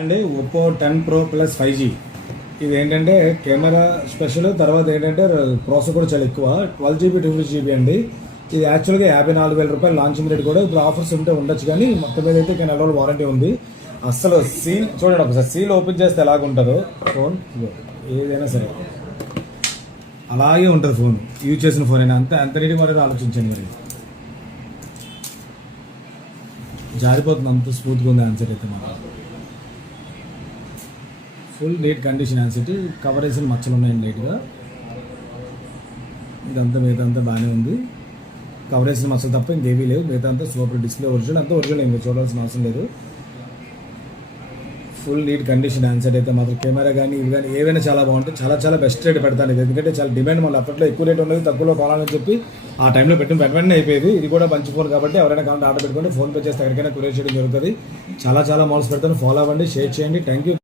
అండి Oppo 10 Pro plus 5G ఇది ఏంటంటే కెమెరా స్పెషల్, తర్వాత ఏంటంటే ప్రాసెసర్ కూడా చాలా ఎక్కువ 12 GB 256 GB అండి. ఇది యాక్చువల్గా 54,000 రూపాయలు లాంచింగ్ రేట్ కూడా. ఇప్పుడు ఆఫర్స్ ఉంటే ఉండొచ్చు, కానీ మొత్తం మీద అయితే నెల రోజులు వారంటీ ఉంది. అసలు సీల్ చూడండి ఒకసారి, సీల్ ఓపెన్ చేస్తే ఎలాగుంటుందో ఫోన్, ఏదైనా సరే అలాగే ఉంటుంది ఫోన్. యూజ్ చేసిన ఫోన్ అయినా అంత నీటి మరి ఆలోచించండి. మరి జారిపోతుంది, అంత స్మూత్గా ఉంది ఆన్సర్ అయితే మాత్రం. ఫుల్ నీట్ కండిషన్ యాన్సెట్, కవర్ వేసిన మచ్చలు ఉన్నాయండి లైట్గా. ఇదంతా మిగతా అంతా బాగానే ఉంది. కవర్ వేసిన మచ్చలు తప్ప ఇంకేవీ లేవు. మిగతా అంతా సూపర్. డిస్ప్లే ఒరిజినల్, అంతా ఒరిజినల్, ఇంకా చూడాల్సిన అవసరం లేదు. ఫుల్ నీట్ కండిషన్ యాన్సెట్ అయితే మాత్రం. కెమెరా కానీ ఇవి కానీ ఏవైనా చాలా బాగుంటాయి. చాలా చాలా బెస్ట్ రేట్ పెడతాను ఇది, ఎందుకంటే చాలా డిమాండ్. మళ్ళీ అప్పట్లో ఎక్కువ రేట్ ఉండేది, తక్కువలో కొనాలని చెప్పి ఆ టైంలో పెట్టిన వెంటనే అయిపోయేది. ఇది కూడా మంచి ఫోన్ కాబట్టి ఎవరైనా కావాలంటే ఆర్డర్ పెట్టుకోండి. ఫోన్ పే చేస్తే ఎక్కడికైనా కొరియర్ చేయడం జరుగుతుంది. చాలా చాలా మోడల్స్ పెడతాను. ఫాలో అవ్వండి, షేర్ చేయండి. Thank you.